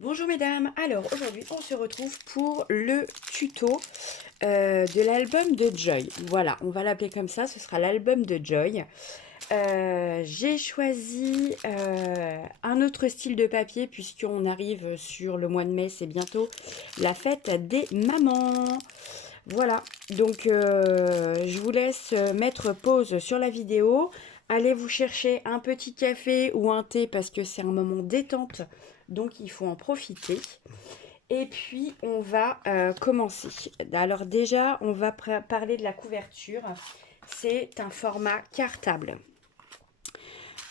Bonjour mesdames, alors aujourd'hui on se retrouve pour le tuto de l'album de Joy. Voilà, on va l'appeler comme ça, ce sera l'album de Joy. J'ai choisi un autre style de papier puisqu'on arrive sur le mois de mai, c'est bientôt la fête des mamans. Voilà, donc je vous laisse mettre pause sur la vidéo. Allez vous chercher un petit café ou un thé parce que c'est un moment détente, donc il faut en profiter. Et puis on va commencer. Alors déjà, on va parler de la couverture. C'est un format cartable.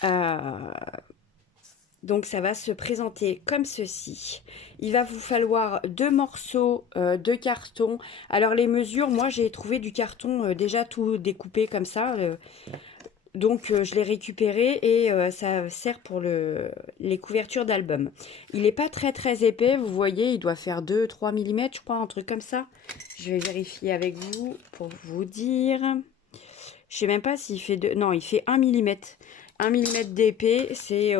Euh, donc ça va se présenter comme ceci. Il va vous falloir deux morceaux de carton. Alors les mesures, moi j'ai trouvé du carton déjà tout découpé comme ça. Donc je l'ai récupéré et ça sert pour les couvertures d'album. Il n'est pas très très épais, vous voyez, il doit faire 2-3 mm, je crois, un truc comme ça. Je vais vérifier avec vous pour vous dire. Je sais même pas s'il fait deux. Non, il fait 1 mm. 1 mm d'épais, c'est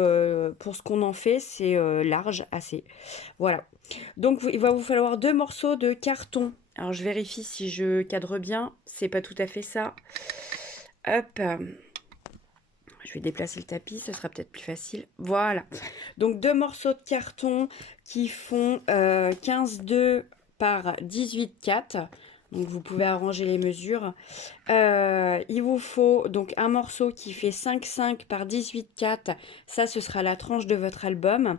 pour ce qu'on en fait, c'est large assez. Voilà. Donc il va vous falloir deux morceaux de carton. Alors je vérifie si je cadre bien. C'est pas tout à fait ça. Hop. Je vais déplacer le tapis, ce sera peut-être plus facile. Voilà. Donc deux morceaux de carton qui font 15,2 par 18,4. Donc vous pouvez arranger les mesures. Il vous faut donc un morceau qui fait 5,5 par 18,4. Ça, ce sera la tranche de votre album.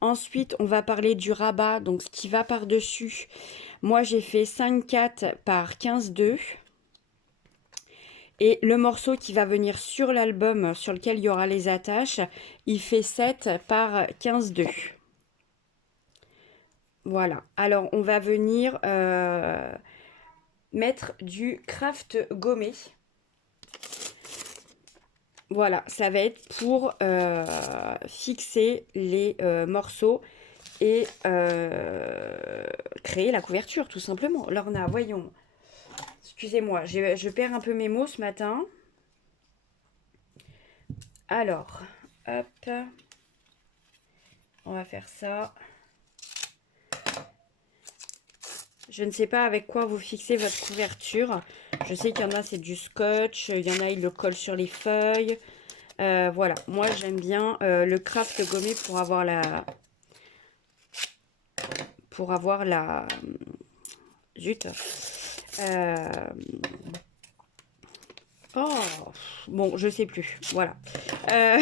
Ensuite, on va parler du rabat, donc ce qui va par-dessus. Moi, j'ai fait 5,4 par 15,2. Et le morceau qui va venir sur l'album sur lequel il y aura les attaches, il fait 7 par 15,2. Voilà. Alors, on va venir mettre du craft gommé. Voilà, ça va être pour fixer les morceaux et créer la couverture, tout simplement. Lorna, voyons. Excusez-moi, je perds un peu mes mots ce matin. Alors, hop. On va faire ça. Je ne sais pas avec quoi vous fixez votre couverture. Je sais qu'il y en a, c'est du scotch. Il y en a, ils le collent sur les feuilles. Voilà. Moi, j'aime bien le craft gommé pour avoir la... Pour avoir la... Zut. Oh, bon, je sais plus. Voilà. Euh,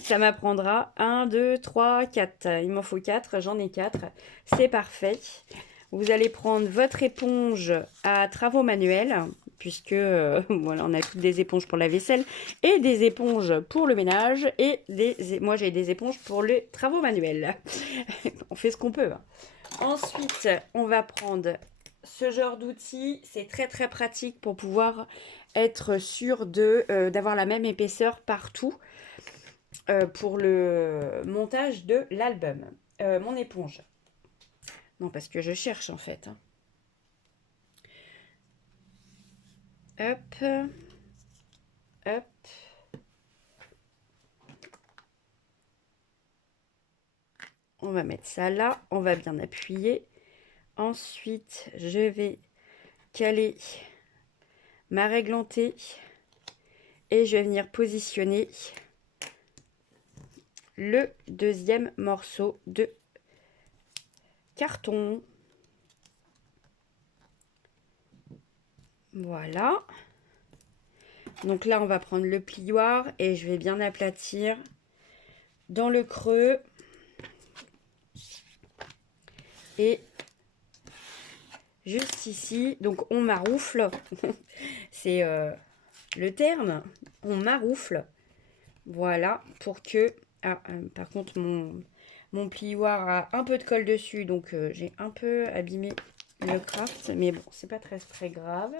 ça m'apprendra. 1, 2, 3, 4. Il m'en faut 4. J'en ai 4. C'est parfait. Vous allez prendre votre éponge à travaux manuels, puisque voilà, on a toutes des éponges pour la vaisselle et des éponges pour le ménage et moi j'ai des éponges pour les travaux manuels. On fait ce qu'on peut. Ensuite, on va prendre ce genre d'outil. C'est très très pratique pour pouvoir être sûr d'avoir la même épaisseur partout pour le montage de l'album. Mon éponge. Non, parce que je cherche en fait. Hop, hop. On va mettre ça là. On va bien appuyer. Ensuite, je vais caler ma règle en T et je vais venir positionner le deuxième morceau de carton. Voilà. Donc là, on va prendre le plioir et je vais bien aplatir dans le creux. Et juste ici, donc on maroufle. C'est le terme. On maroufle. Voilà, pour que... Ah, par contre, mon plioir a un peu de colle dessus, donc j'ai un peu abîmé le craft. Mais bon, c'est pas très très grave.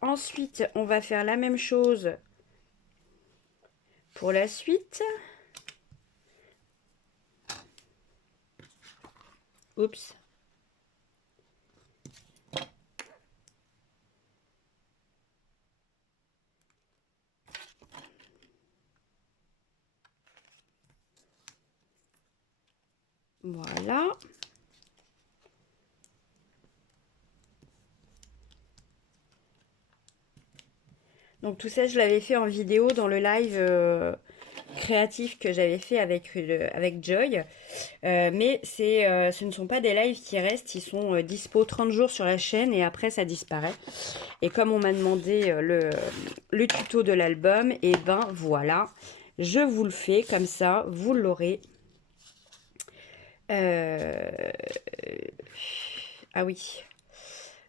Ensuite, on va faire la même chose pour la suite. Oups. Voilà. Donc tout ça, je l'avais fait en vidéo dans le live créatif que j'avais fait avec Joy. Mais ce ne sont pas des lives qui restent, ils sont dispo 30 jours sur la chaîne et après ça disparaît. Et comme on m'a demandé le tuto de l'album, et ben voilà, je vous le fais comme ça, vous l'aurez. Ah oui.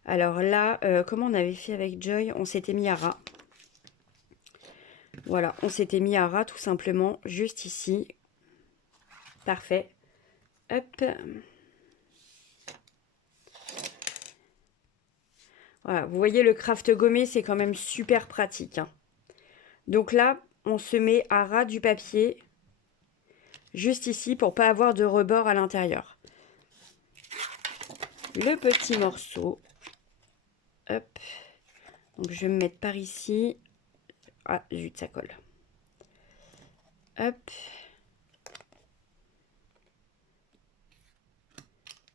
Alors là, comment on avait fait avec Joy? On s'était mis à ras. Voilà, on s'était mis à ras tout simplement, juste ici. Parfait. Hop. Voilà, vous voyez, le craft gommé, c'est quand même super pratique, hein. Donc là, on se met à ras du papier, juste ici, pour pas avoir de rebord à l'intérieur. Le petit morceau. Hop. Donc je vais me mettre par ici. Ah, zut, ça colle. Hop.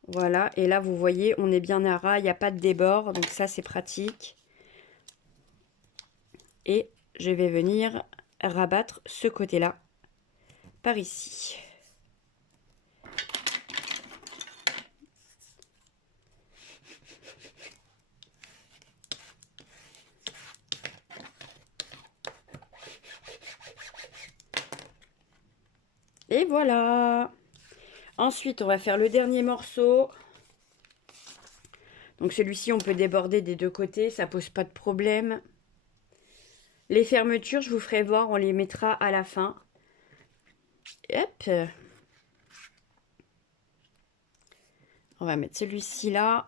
Voilà, et là, vous voyez, on est bien à ras, il n'y a pas de débord, donc ça, c'est pratique. Et je vais venir rabattre ce côté-là par ici. Et voilà. Ensuite, on va faire le dernier morceau. Donc celui-ci, on peut déborder des deux côtés, ça pose pas de problème. Les fermetures, je vous ferai voir, on les mettra à la fin. Hop. On va mettre celui-ci là.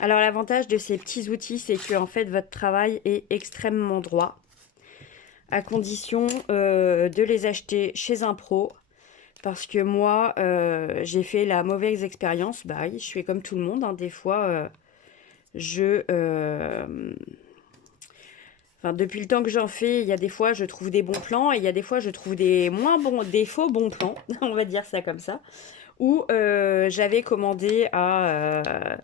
Alors l'avantage de ces petits outils, c'est que en fait votre travail est extrêmement droit. À condition de les acheter chez un pro. Parce que moi, j'ai fait la mauvaise expérience. Bah oui, je fais comme tout le monde, hein. Des fois, enfin, depuis le temps que j'en fais, il y a des fois, je trouve des bons plans. Et il y a des fois, je trouve des moins bons, des faux bons plans. On va dire ça comme ça. Où j'avais commandé à...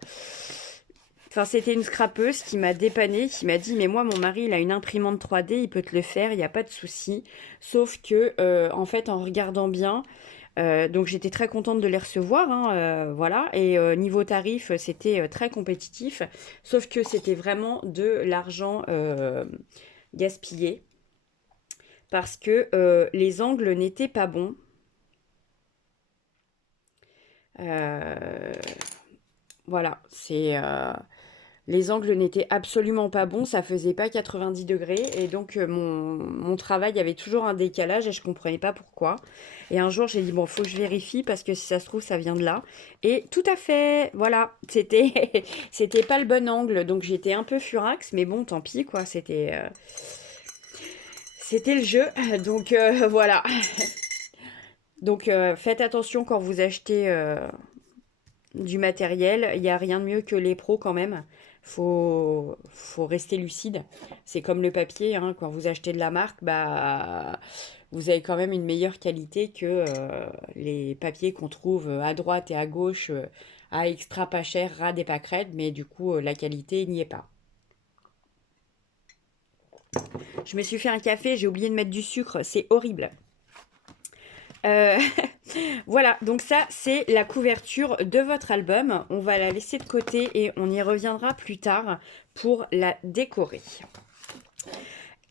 Enfin, c'était une scrapeuse qui m'a dépanné, qui m'a dit, mais moi, mon mari, il a une imprimante 3D, il peut te le faire, il n'y a pas de souci. Sauf que, en fait, en regardant bien, donc j'étais très contente de les recevoir, hein, voilà. Et niveau tarif, c'était très compétitif. Sauf que c'était vraiment de l'argent gaspillé. Parce que les angles n'étaient pas bons. Voilà, c'est... les angles n'étaient absolument pas bons, ça faisait pas 90 degrés et donc mon travail avait toujours un décalage et je comprenais pas pourquoi. Et un jour j'ai dit bon, faut que je vérifie parce que si ça se trouve ça vient de là. Et tout à fait, voilà, c'était c'était pas le bon angle, donc j'étais un peu furax, mais bon tant pis quoi, c'était le jeu, donc voilà. Donc faites attention quand vous achetez du matériel, il n'y a rien de mieux que les pros quand même. Faut rester lucide. C'est comme le papier, hein, quand vous achetez de la marque, bah, vous avez quand même une meilleure qualité que les papiers qu'on trouve à droite et à gauche à extra pas cher, ras des pâquerettes, mais du coup, la qualité n'y est pas. Je me suis fait un café, j'ai oublié de mettre du sucre, c'est horrible. Euh, Voilà, donc ça, c'est la couverture de votre album. On va la laisser de côté et on y reviendra plus tard pour la décorer.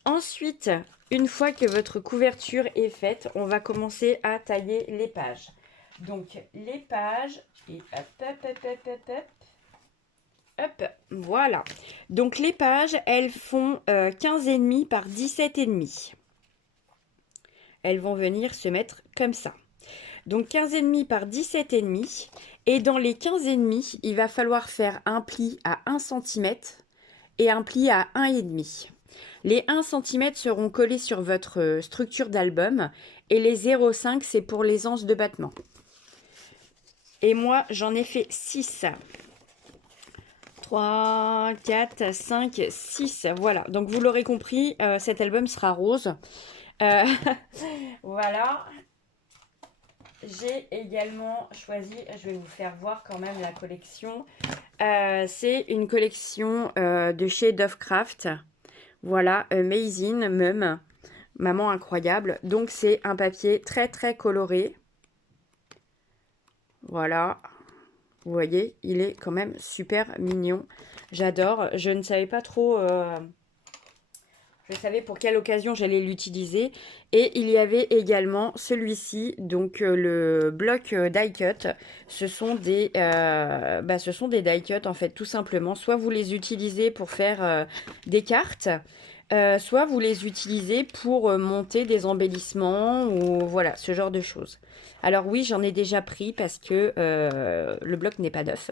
Ensuite, une fois que votre couverture est faite, on va commencer à tailler les pages. Donc, les pages, et hop, hop, hop, hop, hop, hop. Hop, voilà. Donc, les pages, elles font 15,5 par 17,5. Elles vont venir se mettre comme ça. Donc 15,5 par 17,5. Et dans les 15,5, il va falloir faire un pli à 1 cm et un pli à 1,5. Les 1 cm seront collés sur votre structure d'album et les 0,5 c'est pour les anses de battement. Et moi j'en ai fait 6. 3, 4, 5, 6. Voilà, donc vous l'aurez compris, cet album sera rose. Voilà. j'ai également choisi, je vais vous faire voir quand même la collection. C'est une collection de chez Dovecraft. Voilà, Amazing Mum, maman incroyable. Donc c'est un papier très très coloré. Voilà, vous voyez, il est quand même super mignon. J'adore. Je ne savais pas trop... je savais pour quelle occasion j'allais l'utiliser. Et il y avait également celui-ci, donc le bloc die cut. Ce sont des die cut en fait, tout simplement. Soit vous les utilisez pour faire des cartes, soit vous les utilisez pour monter des embellissements ou voilà, ce genre de choses. Alors oui, j'en ai déjà pris parce que le bloc n'est pas neuf.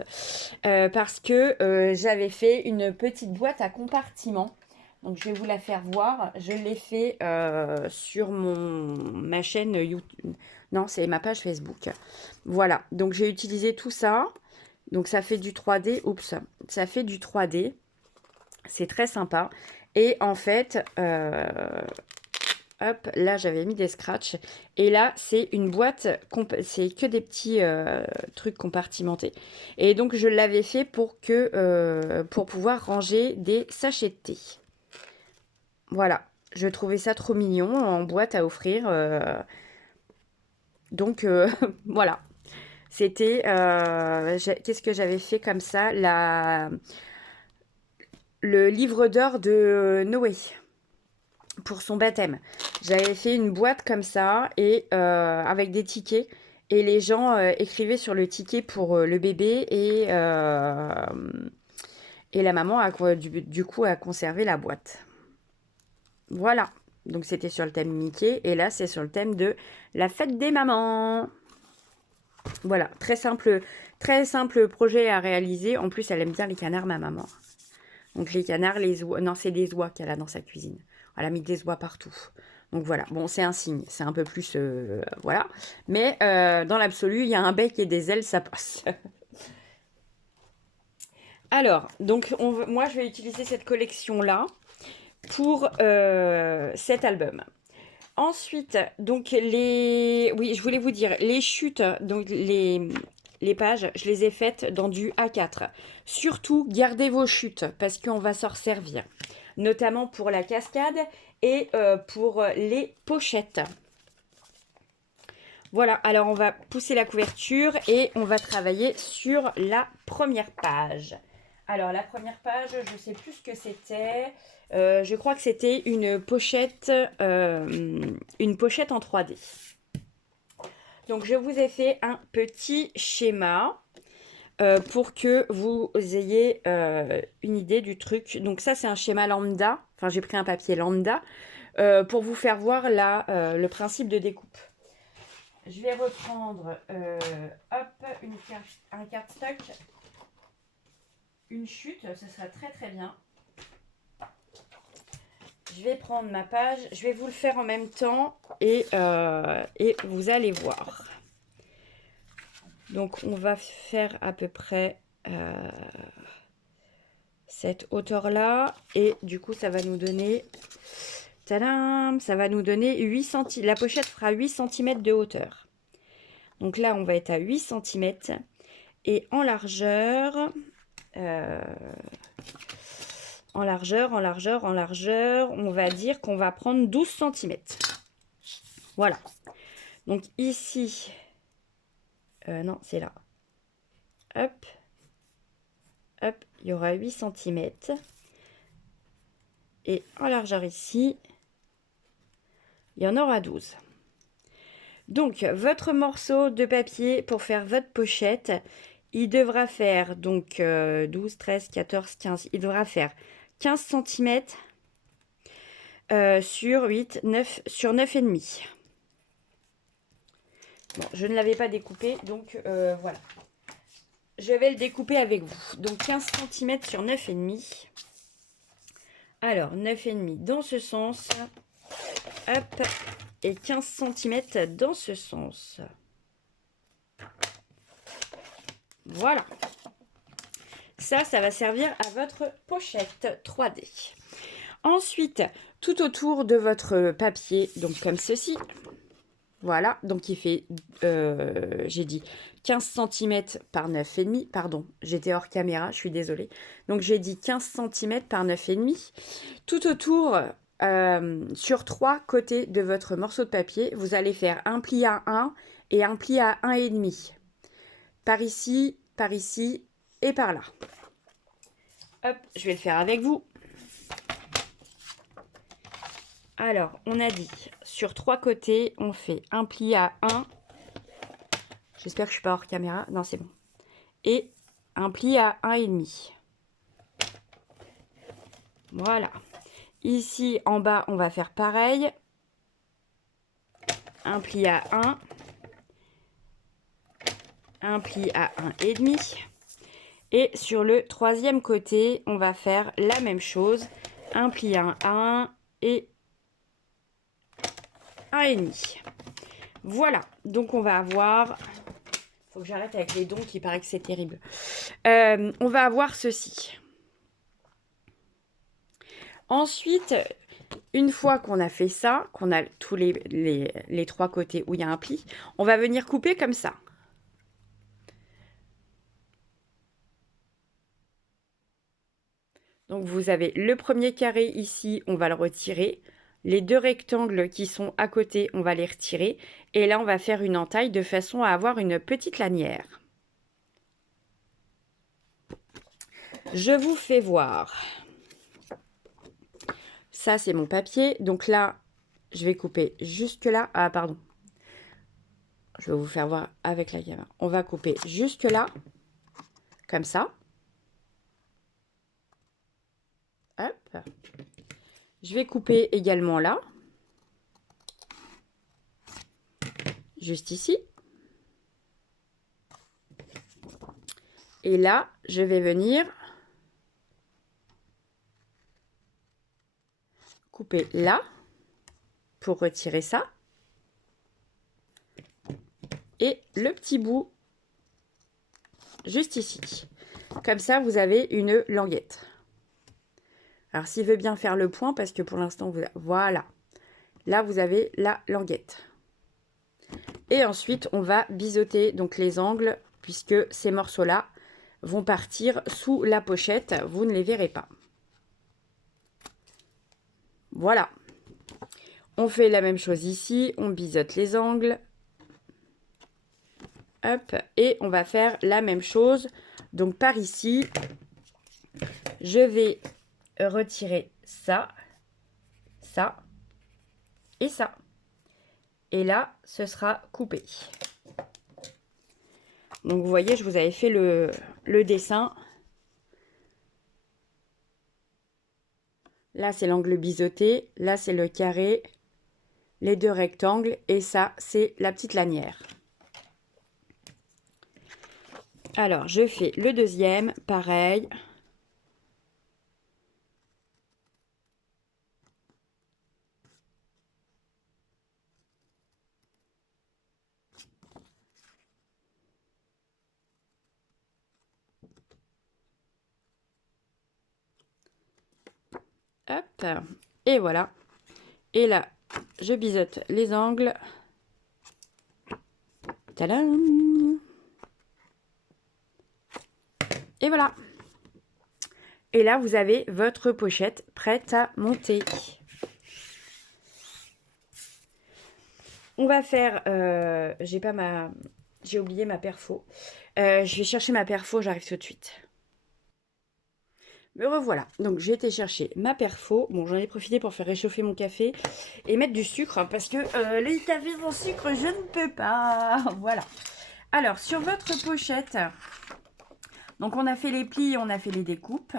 Parce que j'avais fait une petite boîte à compartiments. Donc, je vais vous la faire voir. Je l'ai fait sur ma chaîne YouTube. Non, c'est ma page Facebook. Voilà. Donc, j'ai utilisé tout ça. Donc, ça fait du 3D. Oups. Ça fait du 3D. C'est très sympa. Et en fait, hop, là, j'avais mis des scratchs. Et là, c'est une boîte. C'est que des petits trucs compartimentés. Et donc, je l'avais fait pour pouvoir ranger des sachets de thé. Voilà, je trouvais ça trop mignon en boîte à offrir. Donc voilà, c'était... qu'est-ce que j'avais fait comme ça le livre d'or de Noé pour son baptême. J'avais fait une boîte comme ça et avec des tickets. Et les gens écrivaient sur le ticket pour le bébé et la maman du coup a conservé la boîte. Voilà, donc c'était sur le thème Mickey et là c'est sur le thème de la fête des mamans. Voilà, très simple projet à réaliser. En plus, elle aime bien les canards, ma maman. Donc les canards, les oies, non c'est des oies qu'elle a dans sa cuisine. Elle a mis des oies partout. Donc voilà, bon c'est un signe, c'est un peu plus, voilà. Mais dans l'absolu, il y a un bec et des ailes, ça passe. Alors, donc moi je vais utiliser cette collection-là pour cet album. Ensuite, donc oui, je voulais vous dire, les chutes, donc les pages, je les ai faites dans du A4. Surtout, gardez vos chutes parce qu'on va s'en resservir, notamment pour la cascade et pour les pochettes. Voilà, alors on va pousser la couverture et on va travailler sur la première page. Alors la première page, je ne sais plus ce que c'était. Je crois que c'était une pochette en 3D. Donc je vous ai fait un petit schéma pour que vous ayez une idée du truc. Donc ça c'est un schéma lambda. Enfin j'ai pris un papier lambda pour vous faire voir le principe de découpe. Je vais reprendre un cardstock, une chute, ce sera très très bien. Je vais prendre ma page, je vais vous le faire en même temps et vous allez voir. Donc on va faire à peu près cette hauteur-là et du coup ça va nous donner... Tadam, ça va nous donner 8 cm. La pochette fera 8 cm de hauteur. Donc là, on va être à 8 cm. Et en largeur, on va dire qu'on va prendre 12 cm. Voilà. Donc ici, non, c'est là. Hop, hop, il y aura 8 cm. Et en largeur ici, il y en aura 12. Donc, votre morceau de papier pour faire votre pochette, il devra faire donc 12, 13, 14, 15. Il devra faire 15 cm sur 8, 9, sur 9,5. Bon, je ne l'avais pas découpé, donc voilà. Je vais le découper avec vous. Donc, 15 cm sur 9,5. Alors, 9,5 dans ce sens. Hop. Et 15 cm dans ce sens. Voilà. Ça va servir à votre pochette 3D. Ensuite, tout autour de votre papier, donc comme ceci, Voilà, donc il fait, j'ai dit 15 cm par 9,5. Pardon, j'étais hors caméra, je suis désolée. Donc j'ai dit 15 cm par 9,5. Tout autour, sur 3 côtés de votre morceau de papier, vous allez faire un pli à 1 et un pli à 1,5. Par ici et par là. Hop, je vais le faire avec vous. Alors, on a dit, sur 3 côtés, on fait un pli à 1. J'espère que je ne suis pas hors caméra. Non, c'est bon. Et un pli à 1,5. Voilà. Ici, en bas, on va faire pareil. Un pli à 1. Un pli à 1,5. Et sur le troisième côté, on va faire la même chose. Un pli à 1 et 1,5. Voilà, donc on va avoir... Faut que j'arrête avec les dons qui paraît que c'est terrible. On va avoir ceci. Ensuite, une fois qu'on a fait ça, qu'on a tous les 3 côtés où il y a un pli, on va venir couper comme ça. Donc vous avez le premier carré ici, on va le retirer. Les 2 rectangles qui sont à côté, on va les retirer. Et là, on va faire une entaille de façon à avoir une petite lanière. Je vous fais voir. Ça, c'est mon papier. Donc là, je vais couper jusque là. Ah, pardon. Je vais vous faire voir avec la caméra. On va couper jusque là. Comme ça. Hop. Je vais couper également là. Juste ici. Et là, je vais venir couper là pour retirer ça. Et le petit bout juste ici. Comme ça, vous avez une languette. Alors, s'il veut bien faire le point, parce que pour l'instant, voilà. Là, vous avez la languette. Et ensuite, on va biseauter donc les angles, puisque ces morceaux-là vont partir sous la pochette. Vous ne les verrez pas. Voilà. On fait la même chose ici. On biseaute les angles. Hop. Et on va faire la même chose. Donc, par ici, je vais retirer ça, ça et ça. Et là, ce sera coupé. Donc, vous voyez, je vous avais fait le dessin. Là, c'est l'angle biseauté. Là, c'est le carré. Les 2 rectangles. Et ça, c'est la petite lanière. Alors, je fais le deuxième. Pareil. Hop. Et voilà. Et là, je biseaute les angles. Tadam! Et voilà. Et là, vous avez votre pochette prête à monter. On va faire... J'ai oublié ma perfo. Je vais chercher ma perfo, j'arrive tout de suite. Me revoilà. Donc, j'ai été chercher ma perfo. Bon, j'en ai profité pour faire réchauffer mon café et mettre du sucre, hein, parce que les cafés sans sucre, je ne peux pas. Voilà. Alors, sur votre pochette, donc on a fait les plis, on a fait les découpes.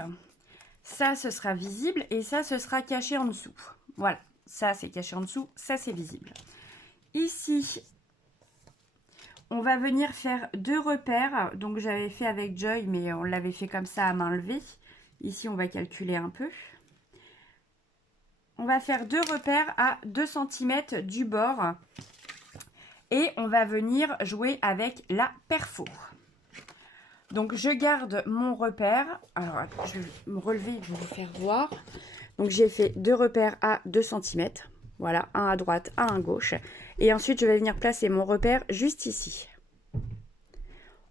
Ça, ce sera visible et ça, ce sera caché en dessous. Voilà. Ça, c'est caché en dessous. Ça, c'est visible. Ici, on va venir faire 2 repères. Donc, j'avais fait avec Joy, mais on l'avait fait comme ça à main levée. Ici, on va calculer un peu. On va faire 2 repères à 2 cm du bord. Et on va venir jouer avec la perfo. Donc, je garde mon repère. Alors, je vais me relever, je vais vous faire voir. Donc, j'ai fait 2 repères à 2 cm. Voilà, un à droite, un à gauche. Et ensuite, je vais venir placer mon repère juste ici,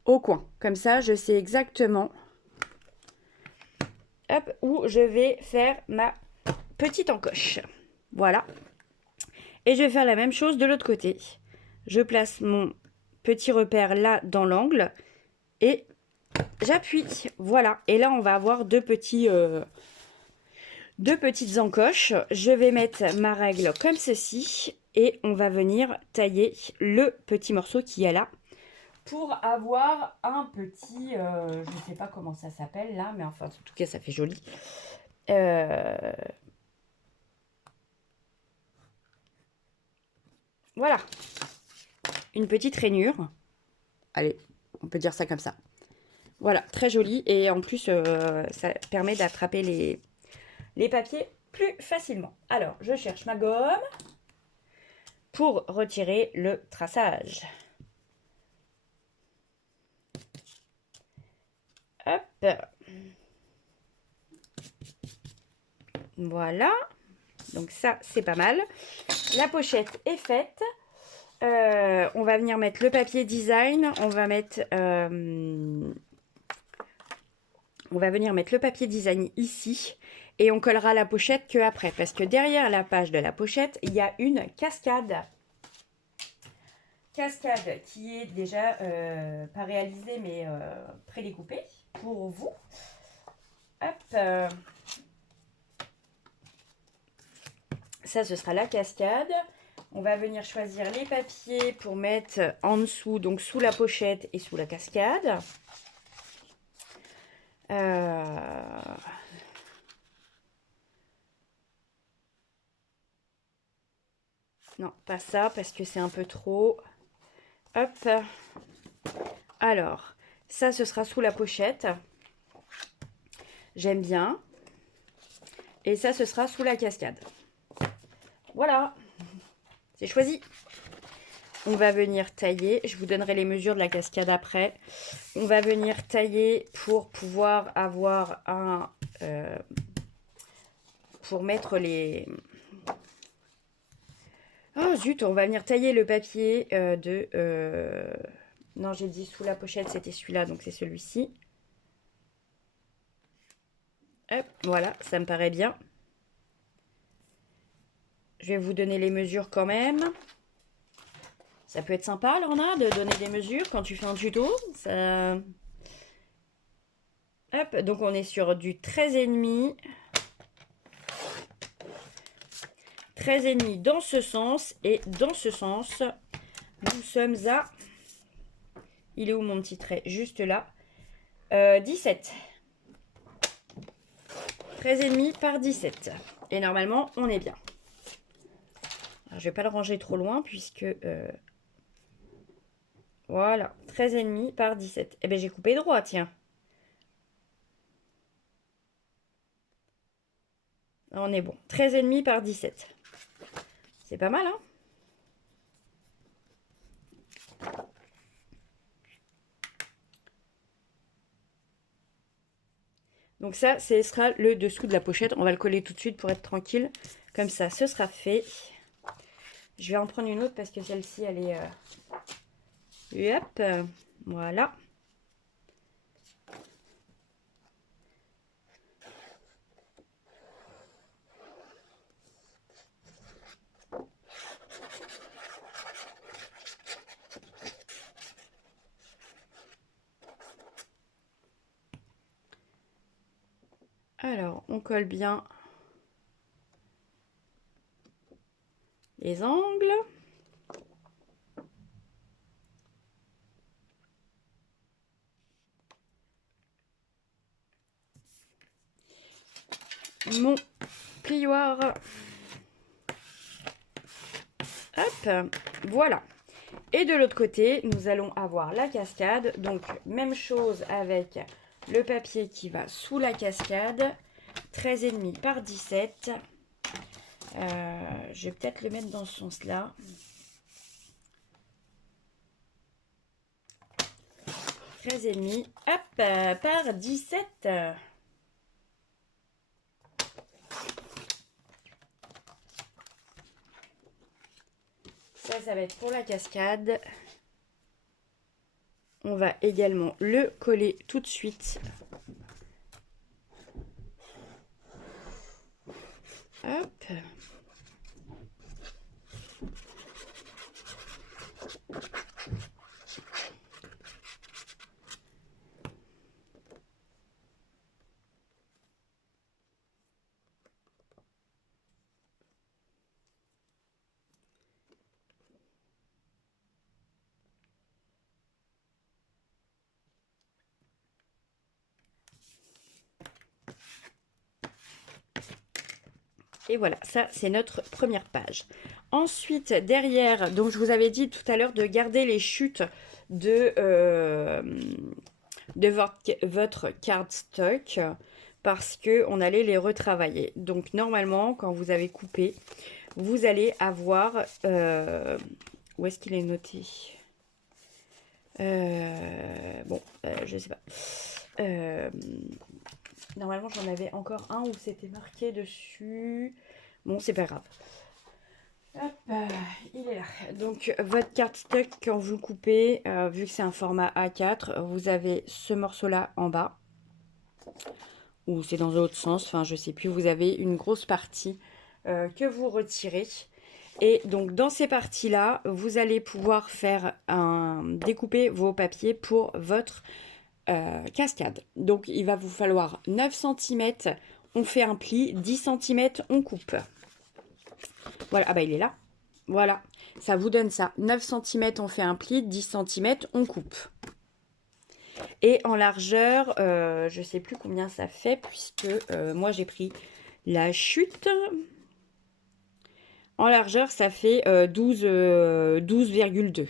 au coin. Comme ça, je sais exactement hop, où je vais faire ma petite encoche. Voilà. Et je vais faire la même chose de l'autre côté. Je place mon petit repère là dans l'angle et j'appuie. Voilà. Et là, on va avoir deux petites encoches. Je vais mettre ma règle comme ceci et on va venir tailler le petit morceau qui est là pour avoir un petit, je ne sais pas comment ça s'appelle là, mais enfin, en tout cas, ça fait joli. Voilà. Une petite rainure. Allez, on peut dire ça comme ça. Voilà, très joli. Et en plus, ça permet d'attraper les papiers plus facilement. Alors, je cherche ma gomme pour retirer le traçage. Hop. Voilà. Donc ça, c'est pas mal. La pochette est faite. On va venir mettre le papier design. On va venir mettre le papier design ici. Et on collera la pochette que après. Parce que derrière la page de la pochette, il y a une cascade. Cascade qui est déjà pas réalisée, mais prédécoupée pour vous. Hop. Ça, ce sera la cascade. On va venir choisir les papiers pour mettre en dessous, donc sous la pochette et sous la cascade. Non, pas ça, parce que c'est un peu trop. Hop. Alors, ça, ce sera sous la pochette. J'aime bien. Et ça, ce sera sous la cascade. Voilà. C'est choisi. On va venir tailler. Je vous donnerai les mesures de la cascade après. On va venir tailler pour pouvoir avoir un... pour mettre les... Oh zut, on va venir tailler le papier Non, j'ai dit sous la pochette, c'était celui-là, donc c'est celui-ci. Hop, voilà, ça me paraît bien. Je vais vous donner les mesures quand même. Ça peut être sympa, Lorna, de donner des mesures quand tu fais un tuto. Ça... Hop, donc on est sur du 13,5. 13,5 dans ce sens. Et dans ce sens, nous sommes à... Il est où mon petit trait? Juste là. 17. 13,5 par 17. Et normalement, on est bien. Alors, je ne vais pas le ranger trop loin puisque... Voilà, 13,5 par 17. Eh bien, j'ai coupé droit, tiens. On est bon. 13,5 par 17. C'est pas mal, hein? Donc ça, ce sera le dessous de la pochette. On va le coller tout de suite pour être tranquille. Comme ça, ce sera fait. Je vais en prendre une autre parce que celle-ci, elle est... Hop, voilà. Alors, on colle bien les angles. Mon plioir. Hop, voilà. Et de l'autre côté, nous allons avoir la cascade. Donc, même chose avec le papier qui va sous la cascade. 13,5 par 17. Je vais peut-être le mettre dans ce sens-là. 13,5, hop, par 17. Ça va être pour la cascade. On va également le coller tout de suite. Hop. Et voilà, ça c'est notre première page. Ensuite, derrière, donc je vous avais dit tout à l'heure de garder les chutes de votre cardstock parce qu'on allait les retravailler. Donc normalement, quand vous avez coupé, vous allez avoir... où est-ce qu'il est noté? Bon, je sais pas. Normalement, j'en avais encore un où c'était marqué dessus. Bon, c'est pas grave. Hop, il est là. Donc, votre cardstock, quand vous coupez, vu que c'est un format A4, vous avez ce morceau-là en bas. Ou c'est dans l'autre sens, enfin, je sais plus. Vous avez une grosse partie que vous retirez. Et donc, dans ces parties-là, vous allez pouvoir faire découper vos papiers pour votre cascade. Donc, il va vous falloir 9 cm, on fait un pli, 10 cm, on coupe. Voilà, ah bah il est là. Voilà, ça vous donne ça. 9 cm, on fait un pli, 10 cm, on coupe. Et en largeur, je ne sais plus combien ça fait, puisque moi j'ai pris la chute. En largeur, ça fait 12,2.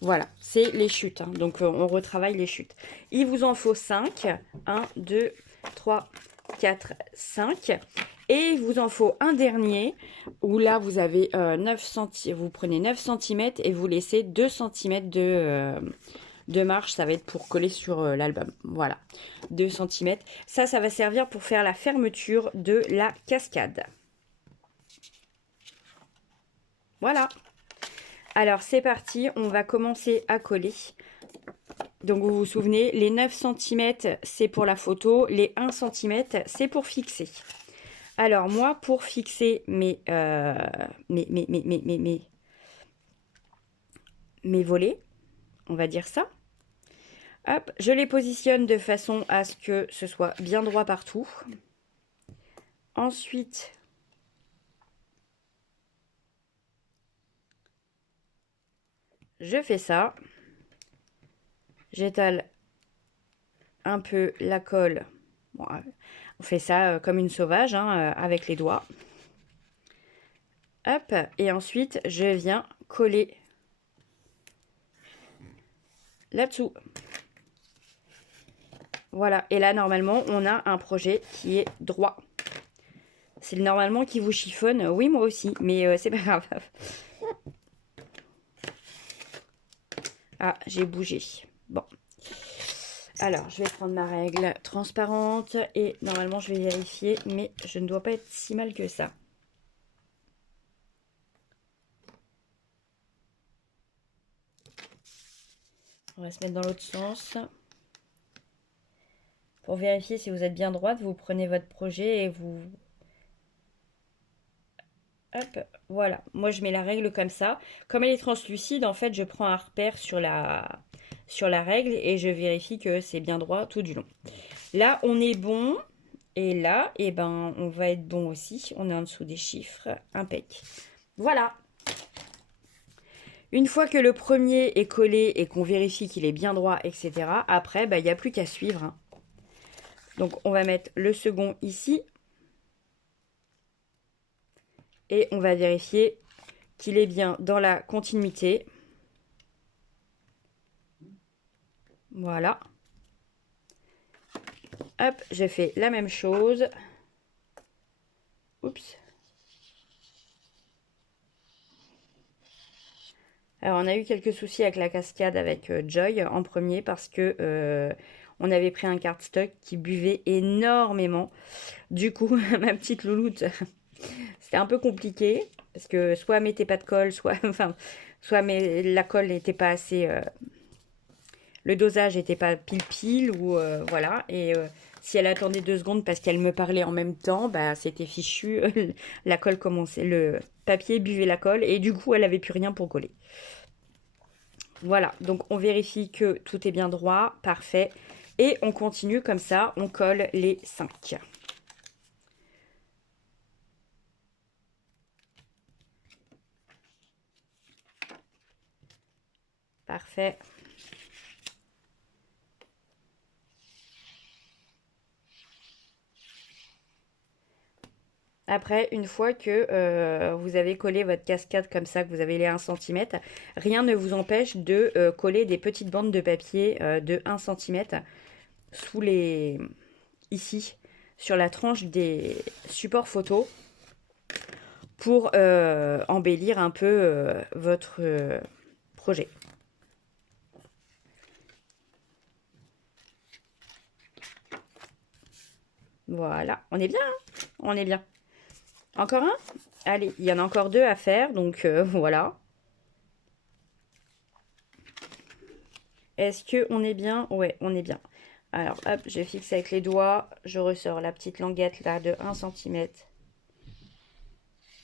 Voilà, c'est les chutes. Hein. Donc, on retravaille les chutes. Il vous en faut 5. 1, 2, 3, 4, 5. Et il vous en faut un dernier où là, vous avez 9 cm. Vous prenez 9 cm et vous laissez 2 cm de marge. Ça va être pour coller sur l'album. Voilà, 2 cm. Ça va servir pour faire la fermeture de la cascade. Voilà. Alors, c'est parti, on va commencer à coller. Donc, vous vous souvenez, les 9 cm, c'est pour la photo. Les 1 cm, c'est pour fixer. Alors, moi, pour fixer mes volets, on va dire ça. Hop, je les positionne de façon à ce que ce soit bien droit partout. Ensuite, je fais ça. J'étale un peu la colle. Bon, on fait ça comme une sauvage, hein, avec les doigts. Hop, et ensuite, je viens coller là-dessous. Voilà, et là, normalement, on a un projet qui est droit. C'est normalement qui vous chiffonne. Oui, moi aussi, mais c'est pas grave. Ah, j'ai bougé. Bon. Alors, je vais prendre ma règle transparente et normalement, je vais vérifier, mais je ne dois pas être si mal que ça. On va se mettre dans l'autre sens. Pour vérifier si vous êtes bien droite, vous prenez votre projet et vous... Hop, voilà. Moi, je mets la règle comme ça. Comme elle est translucide, en fait, je prends un repère sur la règle et je vérifie que c'est bien droit tout du long. Là, on est bon. Et là, eh ben, on va être bon aussi. On est en dessous des chiffres. Impec. Voilà. Une fois que le premier est collé et qu'on vérifie qu'il est bien droit, etc., après, il n'y a plus qu'à suivre. Hein. Donc, on va mettre le second ici. Et on va vérifier qu'il est bien dans la continuité. Voilà. Hop, j'ai fait la même chose. Oups. Alors, on a eu quelques soucis avec la cascade avec Joy en premier parce que on avait pris un cardstock qui buvait énormément. Du coup, ma petite louloute, c'était un peu compliqué. Parce que soit mettez pas de colle, soit, enfin, soit la colle n'était pas assez... le dosage n'était pas pile-pile, ou voilà. Et si elle attendait 2 secondes parce qu'elle me parlait en même temps, bah c'était fichu. La colle commençait, le papier buvait la colle, et du coup, elle avait plus rien pour coller. Voilà, donc on vérifie que tout est bien droit, parfait. Et on continue comme ça, on colle les 5. Parfait. Après, une fois que vous avez collé votre cascade comme ça, que vous avez les 1 cm, rien ne vous empêche de coller des petites bandes de papier de 1 cm sous les... ici, sur la tranche des supports photos, pour embellir un peu votre projet. Voilà, on est bien, hein, on est bien. Encore un? Allez, il y en a encore 2 à faire, donc voilà. Est-ce que on est bien? Ouais, on est bien. Alors, hop, je fixe avec les doigts. Je ressors la petite languette là de 1 cm.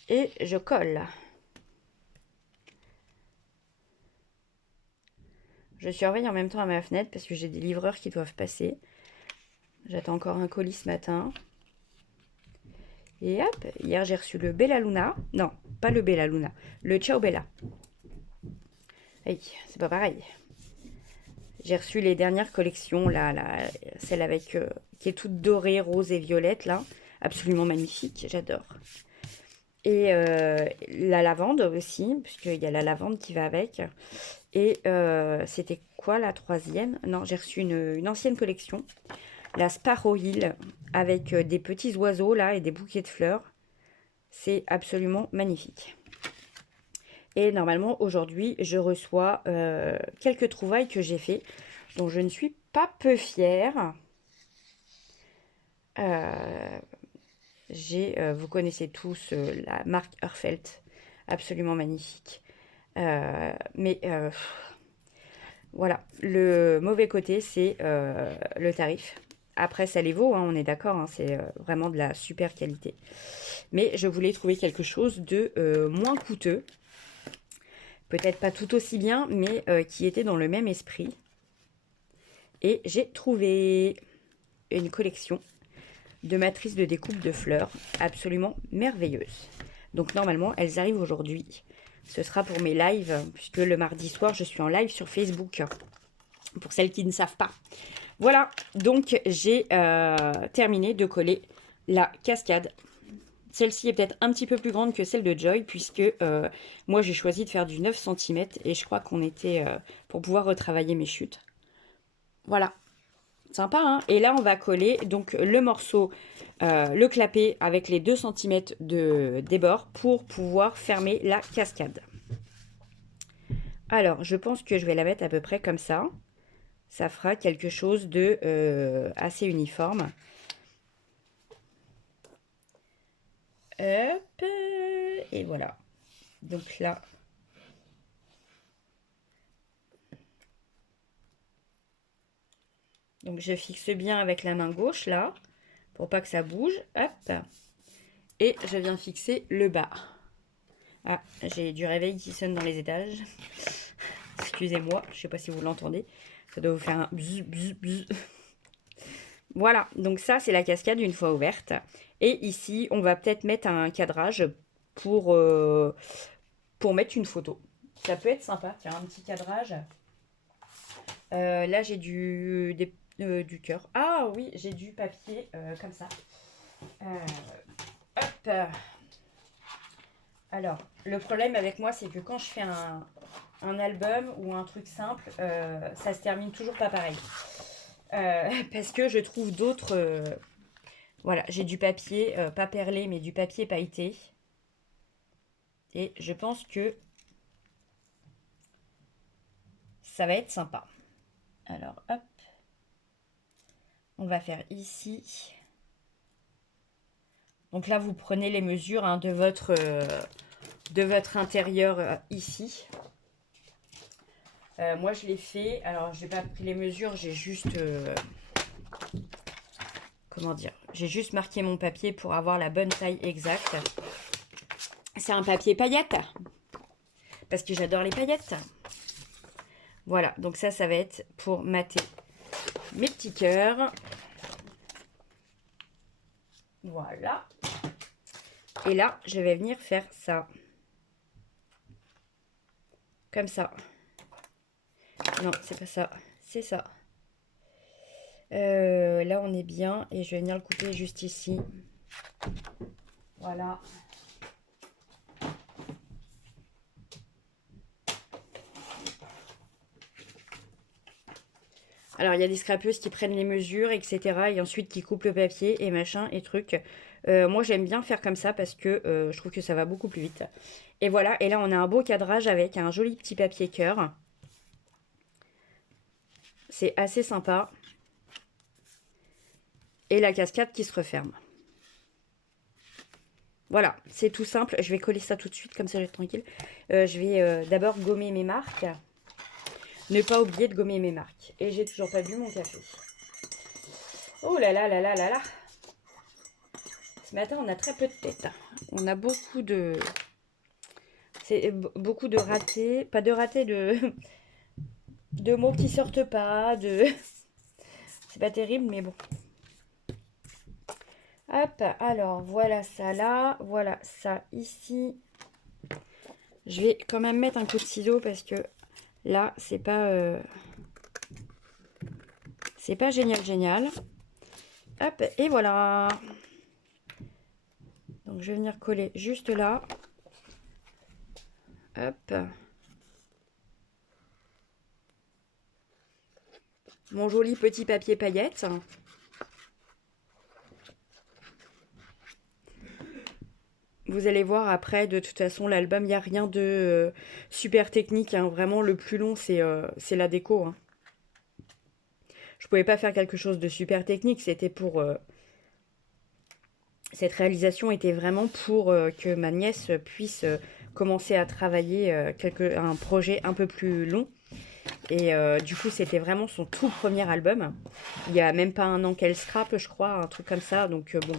Et je colle. Je surveille en même temps à ma fenêtre parce que j'ai des livreurs qui doivent passer. J'attends encore un colis ce matin. Et hop, hier j'ai reçu le Bella Luna. Non, pas le Bella Luna. Le Ciao Bella. Hey, c'est pas pareil. J'ai reçu les dernières collections, là, celle avec qui est toute dorée, rose et violette, là. Absolument magnifique, j'adore. Et la lavande aussi, puisqu'il y a la lavande qui va avec. Et c'était quoi la 3e? Non, j'ai reçu une ancienne collection. La Sparrow Hill, avec des petits oiseaux, là, et des bouquets de fleurs. C'est absolument magnifique. Et normalement, aujourd'hui, je reçois quelques trouvailles que j'ai fait, dont je ne suis pas peu fière. Vous connaissez tous la marque Urfelt, absolument magnifique. Mais voilà, le mauvais côté, c'est le tarif. Après, ça les vaut, hein, on est d'accord, hein, c'est vraiment de la super qualité. Mais je voulais trouver quelque chose de moins coûteux. Peut-être pas tout aussi bien, mais qui était dans le même esprit. Et j'ai trouvé une collection de matrices de découpe de fleurs absolument merveilleuses. Donc normalement, elles arrivent aujourd'hui. Ce sera pour mes lives, puisque le mardi soir, je suis en live sur Facebook. Pour celles qui ne savent pas. Voilà, donc j'ai terminé de coller la cascade. Celle-ci est peut-être un petit peu plus grande que celle de Joy, puisque moi j'ai choisi de faire du 9 cm et je crois qu'on était pour pouvoir retravailler mes chutes. Voilà, sympa, hein? Et là on va coller donc le morceau, le clapet avec les 2 cm des bords pour pouvoir fermer la cascade. Alors je pense que je vais la mettre à peu près comme ça. Ça fera quelque chose de assez uniforme. Hop, et voilà. Donc là, donc je fixe bien avec la main gauche là, pour pas que ça bouge. Hop, et je viens fixer le bas. Ah, j'ai du réveil qui sonne dans les étages. Excusez-moi, je sais pas si vous l'entendez. Ça doit vous faire un bzz, bzz, bzz. Voilà, donc ça c'est la cascade une fois ouverte. Et ici, on va peut-être mettre un cadrage pour mettre une photo. Ça peut être sympa, tiens, un petit cadrage. Là, j'ai du cœur. Ah oui, j'ai du papier comme ça. Hop. Alors, le problème avec moi, c'est que quand je fais un album ou un truc simple, ça se termine toujours pas pareil. Parce que je trouve d'autres... voilà, j'ai du papier, pas perlé, mais du papier pailleté. Et je pense que ça va être sympa. Alors, hop. On va faire ici. Donc là, vous prenez les mesures hein, de votre de votre intérieur ici. Moi, je l'ai fait. Alors, je n'ai pas pris les mesures. J'ai juste... comment dire? J'ai juste marqué mon papier pour avoir la bonne taille exacte. C'est un papier paillette. Parce que j'adore les paillettes. Voilà. Donc ça va être pour mater mes petits cœurs. Voilà. Et là, je vais venir faire ça. Comme ça. Non, c'est pas ça. C'est ça. Là, on est bien. Et je vais venir le couper juste ici. Voilà. Alors, il y a des scrapeuses qui prennent les mesures, etc. Et ensuite qui coupent le papier et machin et truc. Moi, j'aime bien faire comme ça parce que je trouve que ça va beaucoup plus vite. Et voilà. Et là, on a un beau cadrage avec un joli petit papier cœur. C'est assez sympa. Et la cascade qui se referme. Voilà, c'est tout simple. Je vais coller ça tout de suite, comme ça je vais être tranquille. Je vais d'abord gommer mes marques. Ne pas oublier de gommer mes marques. Et j'ai toujours pas bu mon café. Oh là là là là là là. Ce matin, on a très peu de tête. On a beaucoup de... C'est beaucoup de ratés. Pas de ratés, de mots qui sortent pas. C'est pas terrible, mais bon. Hop, alors voilà ça là. Voilà ça ici. Je vais quand même mettre un coup de ciseau parce que là, c'est pas génial, génial. Hop, et voilà. Donc, je vais venir coller juste là. Hop. Mon joli petit papier paillette. Vous allez voir après, de toute façon, l'album, il n'y a rien de super technique. Hein. Vraiment, le plus long, c'est la déco. Hein. Je pouvais pas faire quelque chose de super technique. C'était pour... cette réalisation était vraiment pour que ma nièce puisse commencer à travailler un projet un peu plus long. Et du coup, c'était vraiment son tout premier album. Il n'y a même pas un an qu'elle scrape, je crois, un truc comme ça. Donc bon.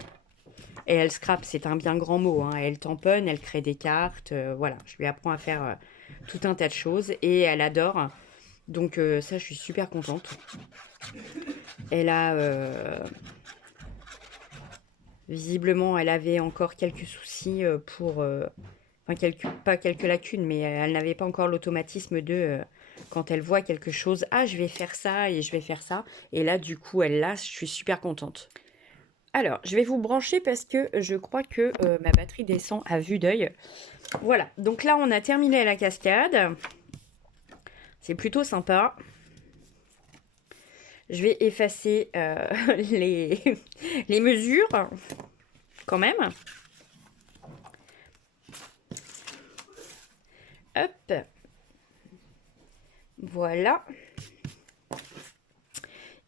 Et elle scrape, c'est un bien grand mot. Hein. Elle tamponne, elle crée des cartes. Voilà, je lui apprends à faire tout un tas de choses. Et elle adore. Donc ça, je suis super contente. Elle a... visiblement, elle avait encore quelques soucis pour... enfin, pas quelques lacunes, mais elle n'avait pas encore l'automatisme de... quand elle voit quelque chose, ah, je vais faire ça et je vais faire ça. Et là, du coup, elle l'a, je suis super contente. Alors, je vais vous brancher parce que je crois que ma batterie descend à vue d'œil. Voilà, donc là, on a terminé la cascade. C'est plutôt sympa. Je vais effacer les mesures, quand même. Hop. Voilà.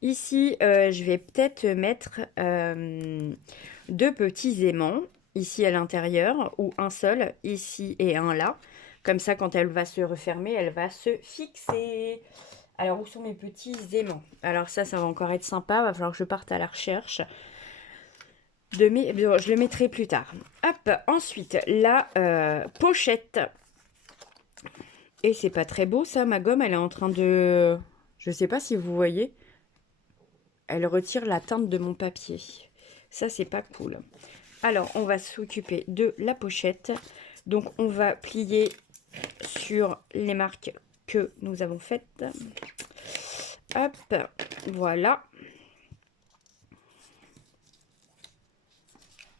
Ici, je vais peut-être mettre 2 petits aimants, ici à l'intérieur, ou un seul, ici et un là. Comme ça, quand elle va se refermer, elle va se fixer. Alors, où sont mes petits aimants? Alors ça va encore être sympa, va falloir que je parte à la recherche. Je le mettrai plus tard. Hop, ensuite, la pochette. Et c'est pas très beau ça, ma gomme, elle est en train de... Je sais pas si vous voyez. Elle retire la teinte de mon papier. Ça, c'est pas cool. Alors, on va s'occuper de la pochette. Donc, on va plier sur les marques que nous avons faites. Hop, voilà.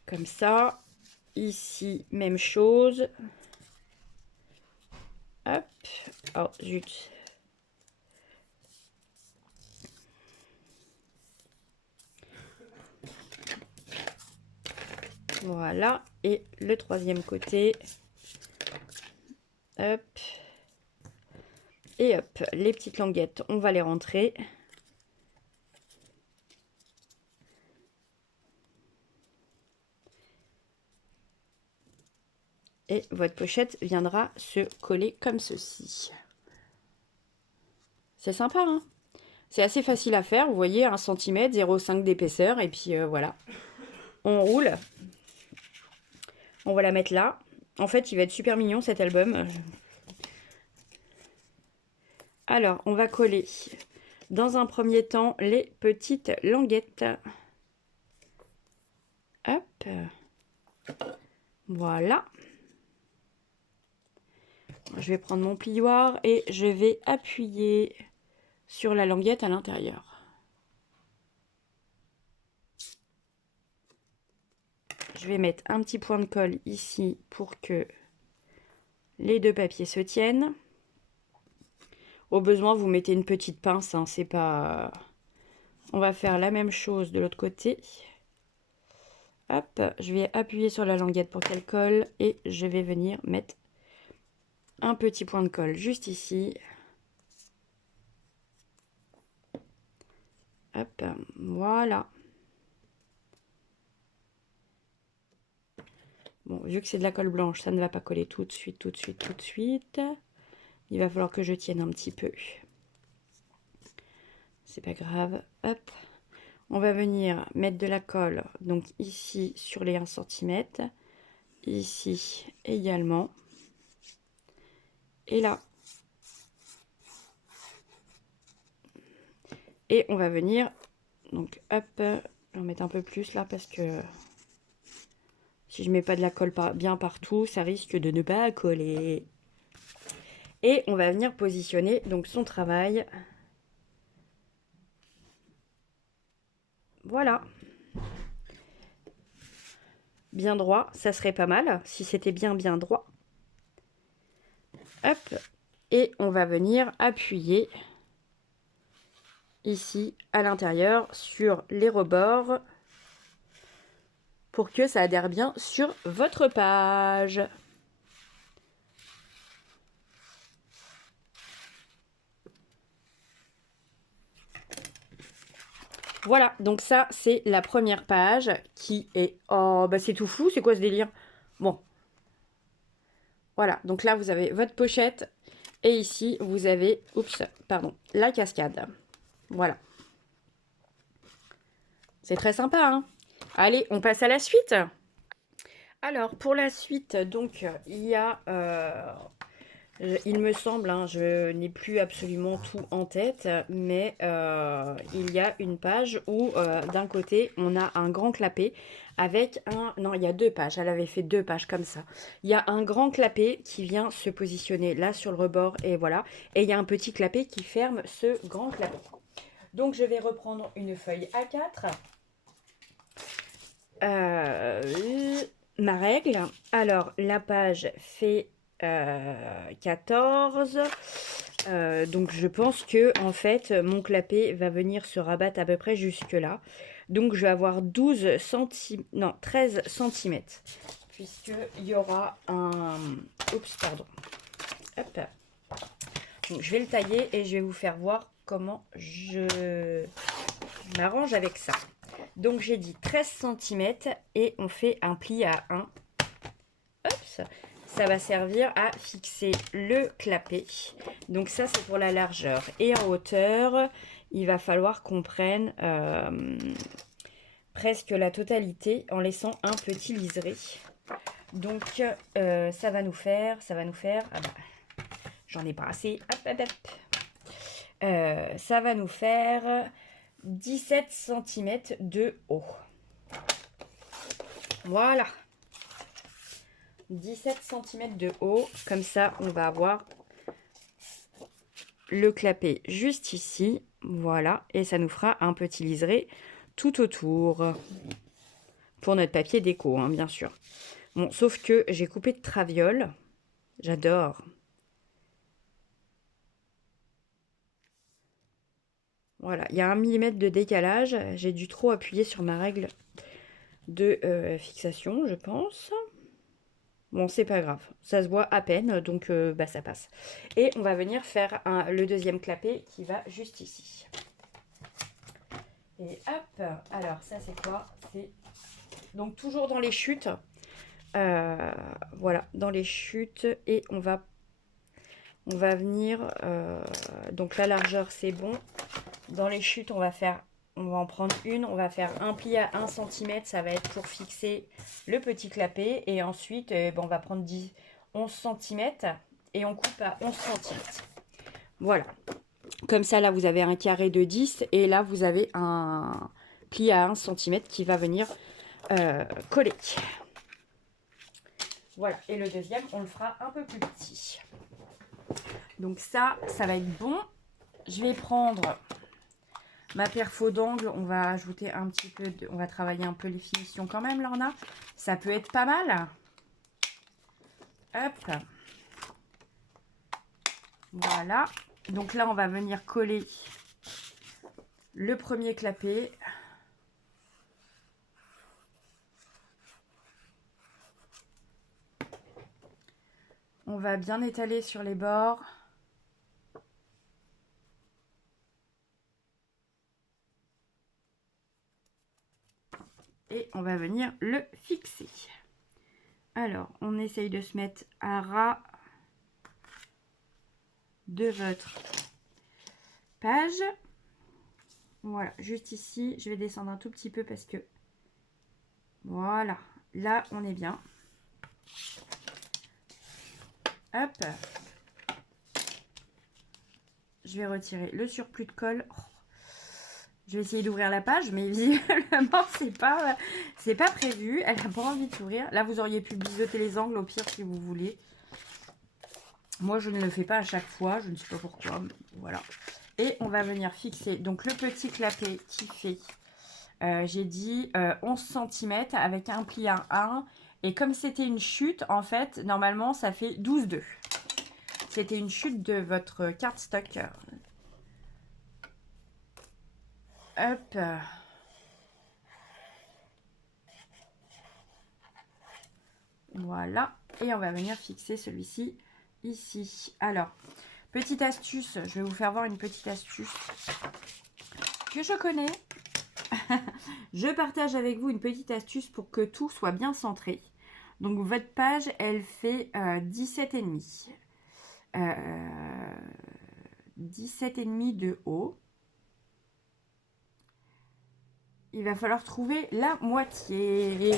Comme ça. Ici, même chose. Hop. Oh, zut. Voilà. Et le troisième côté. Hop. Et hop. Les petites languettes, on va les rentrer. Et votre pochette viendra se coller comme ceci. C'est sympa, hein? C'est assez facile à faire. Vous voyez, 1 cm, 0,5 d'épaisseur. Et puis voilà. On roule. On va la mettre là. En fait, il va être super mignon cet album. Alors, on va coller dans un premier temps les petites languettes. Hop. Voilà. Je vais prendre mon plioir et je vais appuyer sur la languette à l'intérieur. Je vais mettre un petit point de colle ici pour que les deux papiers se tiennent. Au besoin, vous mettez une petite pince, hein, c'est pas... On va faire la même chose de l'autre côté. Hop, je vais appuyer sur la languette pour qu'elle colle et je vais venir mettre un petit point de colle juste ici. Hop, voilà. Bon, vu que c'est de la colle blanche, ça ne va pas coller tout de suite, tout de suite, tout de suite. Il va falloir que je tienne un petit peu. C'est pas grave. Hop. On va venir mettre de la colle, donc ici sur les 1 cm. Ici également. Et là. Et on va venir, donc hop, je vais en mettre un peu plus là parce que si je mets pas de la colle bien partout, ça risque de ne pas coller. Et on va venir positionner donc son travail. Voilà. Bien droit, ça serait pas mal si c'était bien droit. Hop. Et on va venir appuyer ici à l'intérieur sur les rebords pour que ça adhère bien sur votre page. Voilà, donc ça c'est la première page qui est... Oh, bah c'est tout flou, c'est quoi ce délire? Bon. Voilà, donc là vous avez votre pochette et ici vous avez, oups, pardon, la cascade. Voilà. C'est très sympa, hein? Allez, on passe à la suite. Alors, pour la suite, donc, il y a... il me semble, hein, je n'ai plus absolument tout en tête, mais il y a une page où d'un côté on a un grand clapet avec un... Non, il y a 2 pages, elle avait fait 2 pages comme ça. Il y a un grand clapet qui vient se positionner là sur le rebord et voilà. Et il y a un petit clapet qui ferme ce grand clapet. Donc je vais reprendre une feuille A4. Ma règle. Alors la page fait 14. Donc je pense que en fait mon clapet va venir se rabattre à peu près jusque là. Donc je vais avoir 12 cm, non 13 cm. Puisque il y aura un... Oups, pardon. Hop. Donc je vais le tailler et je vais vous faire voir comment je m'arrange avec ça. Donc j'ai dit 13 cm et on fait un pli à 1. Hop. Ça va servir à fixer le clapet. Donc ça, c'est pour la largeur. Et en hauteur, il va falloir qu'on prenne presque la totalité en laissant un petit liseré. Donc ça va nous faire... Ah bah, j'en ai pas assez. Hop, hop, hop. Ça va nous faire 17 cm de haut. Voilà. 17 cm de haut, comme ça on va avoir le clapet juste ici, voilà, et ça nous fera un petit liseré tout autour, pour notre papier déco, hein, bien sûr. Bon, sauf que j'ai coupé de traviole, j'adore. Voilà, il y a 1 mm de décalage, j'ai dû trop appuyer sur ma règle de fixation, je pense. Bon, c'est pas grave, ça se voit à peine, donc bah, ça passe. Et on va venir faire le deuxième clapet qui va juste ici. Et hop, alors ça c'est quoi? C'est donc toujours dans les chutes. Voilà, dans les chutes. Et on va venir... donc la largeur, c'est bon. Dans les chutes, on va en prendre une. On va faire un pli à 1 cm. Ça va être pour fixer le petit clapet. Et ensuite, on va prendre 11 cm. Et on coupe à 11 cm. Voilà. Comme ça, là, vous avez un carré de 10. Et là, vous avez un pli à 1 cm qui va venir coller. Voilà. Et le deuxième, on le fera un peu plus petit. Donc ça va être bon. Je vais prendre ma perfo d'angle. On va ajouter un petit peu on va travailler un peu les finitions quand même, Lorna. Ça peut être pas mal. Hop. Voilà. Donc là, on va venir coller le premier clapet. On va bien étaler sur les bords. Et on va venir le fixer. Alors, on essaye de se mettre à ras de votre page. Voilà, juste ici. Je vais descendre un tout petit peu parce que... Voilà, là, on est bien. Hop. Je vais retirer le surplus de colle. Oh. Je vais essayer d'ouvrir la page, mais visiblement, c'est pas prévu. Elle n'a pas envie de s'ouvrir. Là, vous auriez pu biseauter les angles, au pire, si vous voulez. Moi, je ne le fais pas à chaque fois. Je ne sais pas pourquoi. Voilà. Et on va venir fixer. Donc, le petit clapet qui fait, j'ai dit 11 cm avec un pli à 1. Et comme c'était une chute, en fait, normalement, ça fait 12,2. C'était une chute de votre cardstock. Hop. Voilà. Et on va venir fixer celui-ci ici. Alors, petite astuce. Je vais vous faire voir une petite astuce que je connais. Je partage avec vous une petite astuce pour que tout soit bien centré. Donc, votre page, elle fait 17,5. 17,5 de haut. Il va falloir trouver la moitié.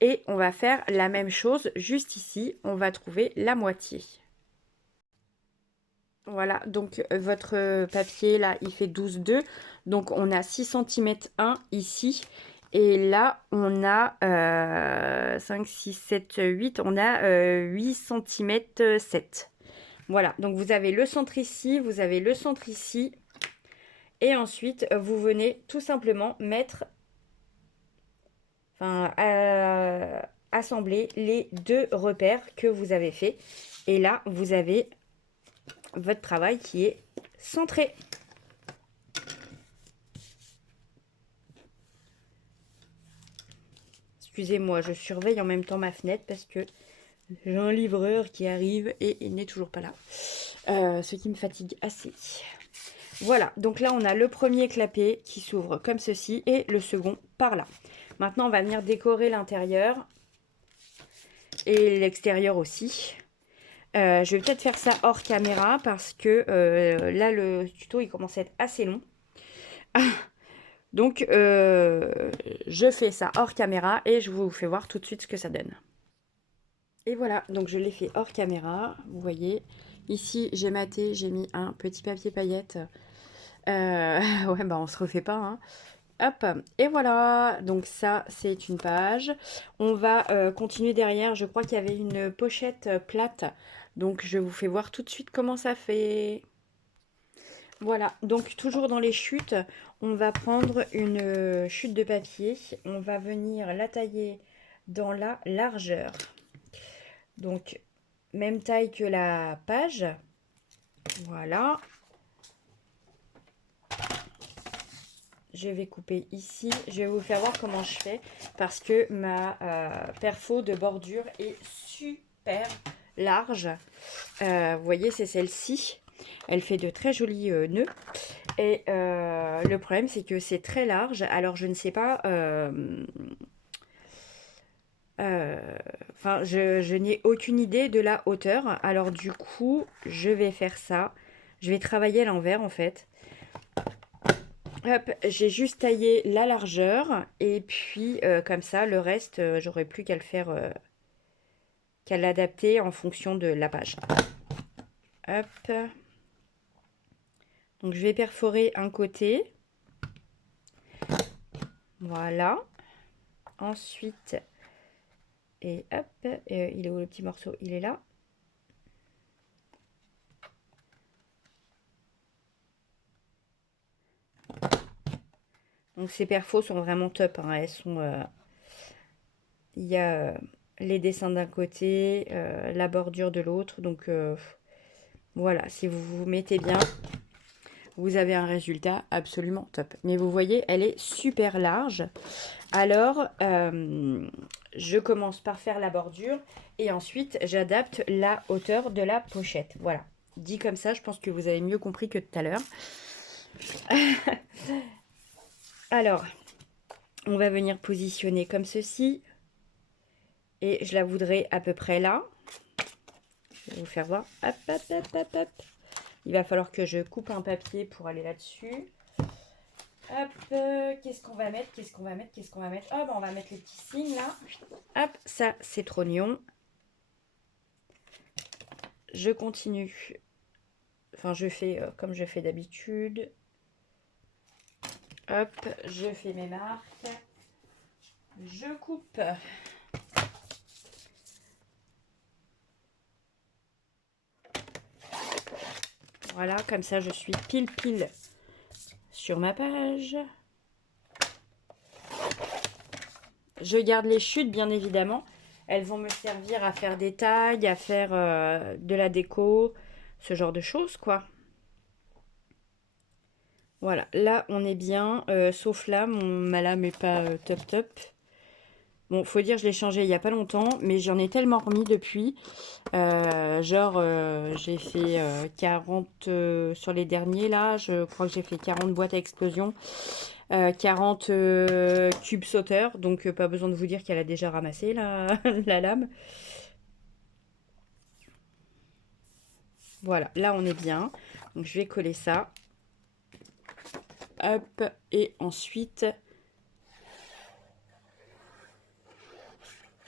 Et on va faire la même chose juste ici. On va trouver la moitié. Voilà, donc votre papier là, il fait 12,2. Donc on a 6 cm 1 ici. Et là, on a 5, 6, 7, 8. On a 8 cm 7. Voilà, donc vous avez le centre ici, vous avez le centre ici. Et ensuite, vous venez tout simplement mettre... assembler les deux repères que vous avez fait. Et là, vous avez votre travail qui est centré. Excusez-moi, je surveille en même temps ma fenêtre parce que j'ai un livreur qui arrive et il n'est toujours pas là. Ce qui me fatigue assez. Voilà, donc là on a le premier clapet qui s'ouvre comme ceci et le second par là. Maintenant on va venir décorer l'intérieur et l'extérieur aussi. Je vais peut-être faire ça hors caméra parce que là le tuto il commence à être assez long. Donc je fais ça hors caméra et je vous fais voir tout de suite ce que ça donne. Et voilà, donc je l'ai fait hors caméra, vous voyez. Ici j'ai maté, j'ai mis un petit papier paillette. Ouais, bah on se refait pas, hein. Hop, et voilà, donc ça c'est une page. On va continuer derrière, je crois qu'il y avait une pochette plate. Donc je vous fais voir tout de suite comment ça fait. Voilà, donc toujours dans les chutes, on va prendre une chute de papier. On va venir la tailler dans la largeur. Donc, même taille que la page. Voilà. Je vais couper ici. Je vais vous faire voir comment je fais parce que ma perfo de bordure est super large. Vous voyez, c'est celle-ci. Elle fait de très jolis nœuds. Et le problème, c'est que c'est très large. Alors, je ne sais pas Enfin, je n'ai aucune idée de la hauteur. Alors du coup, je vais faire ça. Je vais travailler à l'envers en fait. Hop, j'ai juste taillé la largeur. Et puis comme ça, le reste, j'aurai plus qu'à le faire, qu'à l'adapter en fonction de la page. Hop. Donc je vais perforer un côté. Voilà. Ensuite, et hop, il est où le petit morceau? Il est là. Donc ces perfos sont vraiment top, hein. Elles sont, il y a les dessins d'un côté, la bordure de l'autre. Donc voilà, si vous vous mettez bien, vous avez un résultat absolument top. Mais vous voyez, elle est super large. Alors, je commence par faire la bordure et ensuite j'adapte la hauteur de la pochette. Voilà. Dit comme ça, je pense que vous avez mieux compris que tout à l'heure. Alors, on va venir positionner comme ceci. Et je la voudrais à peu près là. Je vais vous faire voir. Hop, hop, hop, hop, hop. Il va falloir que je coupe un papier pour aller là-dessus. Hop, qu'est-ce qu'on va mettre? Qu'est-ce qu'on va mettre? Qu'est-ce qu'on va mettre? Oh, bah, on va mettre les petits signes là. Hop, ça c'est trop mignon. Je continue. Enfin, je fais comme je fais d'habitude. Hop, je fais mes marques. Je coupe. Voilà, comme ça je suis pile pile sur ma page. Je garde les chutes, bien évidemment. Elles vont me servir à faire des tags, à faire de la déco, ce genre de choses, quoi. Voilà, là, on est bien. Sauf là, ma lame n'est pas top top. Bon, faut dire, je l'ai changé il n'y a pas longtemps, mais j'en ai tellement remis depuis. J'ai fait 40 sur les derniers, là. Je crois que j'ai fait 40 boîtes à explosion. 40 cubes sauteurs, donc pas besoin de vous dire qu'elle a déjà ramassé la lame. Voilà, là on est bien. Donc je vais coller ça. Hop, et ensuite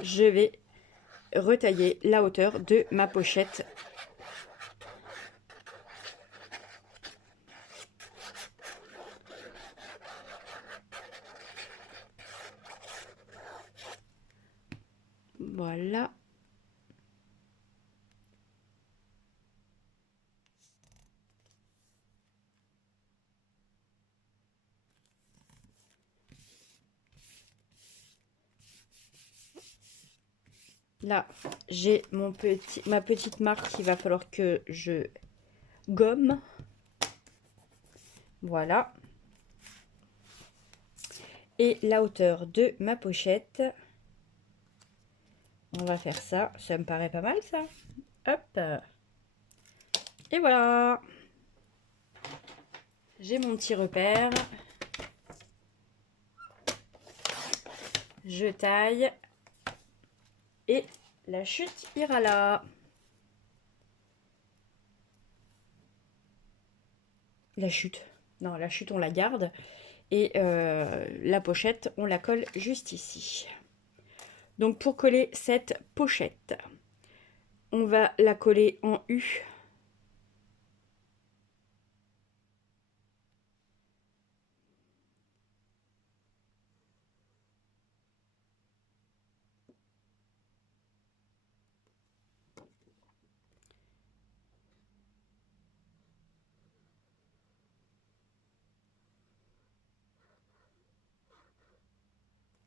je vais retailler la hauteur de ma pochette. Voilà. Là, j'ai ma petite marque qu'il va falloir que je gomme. Voilà. Et la hauteur de ma pochette. On va faire ça. Ça me paraît pas mal, ça. Hop. Et voilà. J'ai mon petit repère. Je taille. Et la chute ira là. La chute. Non, la chute, on la garde. Et la pochette, on la colle juste ici. Donc, pour coller cette pochette, on va la coller en U.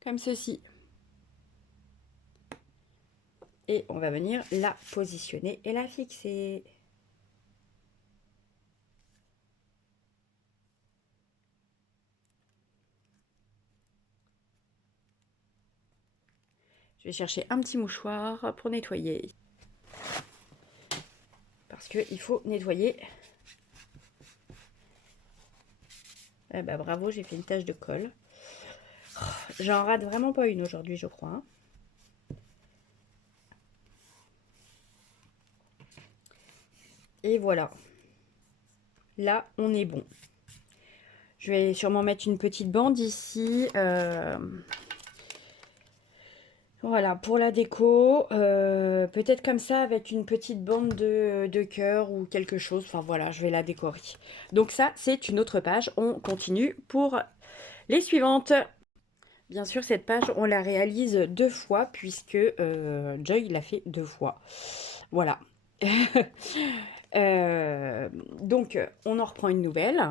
Comme ceci. Et on va venir la positionner et la fixer. Je vais chercher un petit mouchoir pour nettoyer. Parce qu'il faut nettoyer. Eh ben, bravo, j'ai fait une tache de colle. J'en rate vraiment pas une aujourd'hui, je crois. Et voilà. Là, on est bon. Je vais sûrement mettre une petite bande ici. Voilà, pour la déco. Peut-être comme ça, avec une petite bande de cœur ou quelque chose. Enfin voilà, je vais la décorer. Donc ça, c'est une autre page. On continue pour les suivantes. Bien sûr, cette page, on la réalise 2 fois puisque Joy l'a fait 2 fois. Voilà. Donc, on en reprend une nouvelle.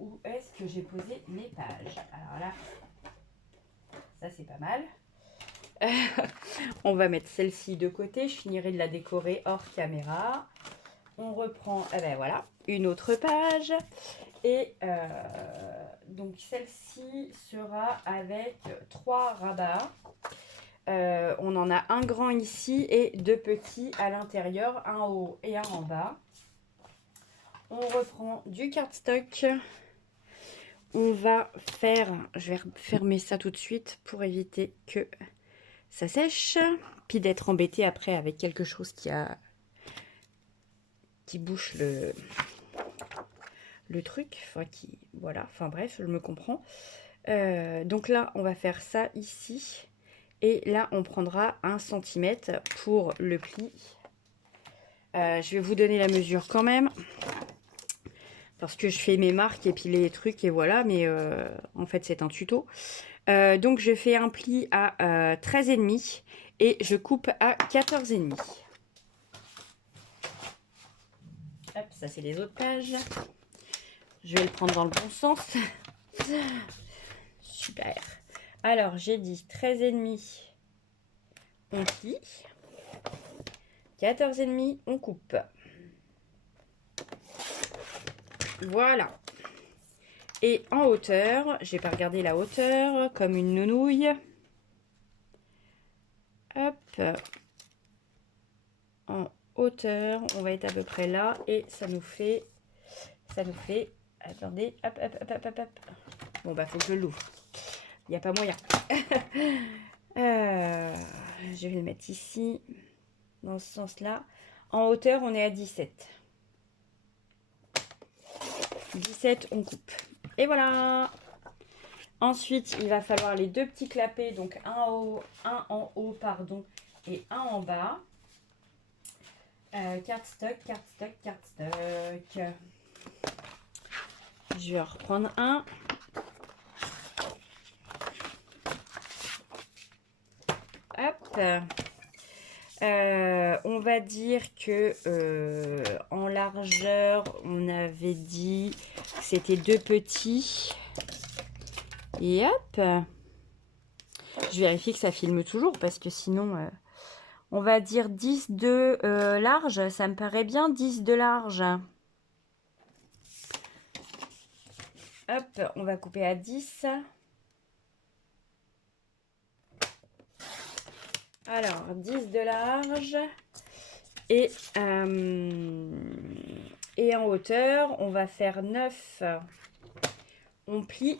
Où est-ce que j'ai posé mes pages? Alors là, ça c'est pas mal. On va mettre celle-ci de côté. Je finirai de la décorer hors caméra. On reprend, eh ben voilà, une autre page. Et donc celle-ci sera avec 3 rabats. On en a un grand ici et 2 petits à l'intérieur, un en haut et un en bas. On reprend du cardstock. On va faire, je vais fermer ça tout de suite pour éviter que ça sèche, puis d'être embêté après avec quelque chose qui bouche le truc, enfin qui, voilà, enfin bref, je me comprends. Donc là, on va faire ça ici, et là, on prendra 1 cm pour le pli. Je vais vous donner la mesure quand même, parce que je fais mes marques et puis les trucs et voilà, mais en fait, c'est un tuto. Donc, je fais un pli à 13,5 et je coupe à 14,5. Hop, ça c'est les autres pages. Je vais le prendre dans le bon sens. Super. Alors, j'ai dit 13,5, on plie. 14,5, on coupe. Voilà. Et en hauteur, j'ai pas regardé la hauteur, comme une nounouille. Hop. En hauteur, on va être à peu près là. Et ça nous fait... Attendez, hop, hop, hop, hop, hop, hop. Bon, bah, faut que je l'ouvre. Il n'y a pas moyen. Je vais le mettre ici, dans ce sens-là. En hauteur, on est à 17. 17, on coupe. Et voilà. Ensuite, il va falloir les 2 petits clapets, donc un en haut, pardon, et un en bas. Cardstock, cardstock, cardstock. Je vais en reprendre un. Hop. On va dire que en largeur, on avait dit que c'était 2 petits. Et hop. Je vérifie que ça filme toujours parce que sinon, on va dire 10 de large. Ça me paraît bien, 10 de large. Hop, on va couper à 10. Alors, 10 de large. Et en hauteur, on va faire 9. On plie.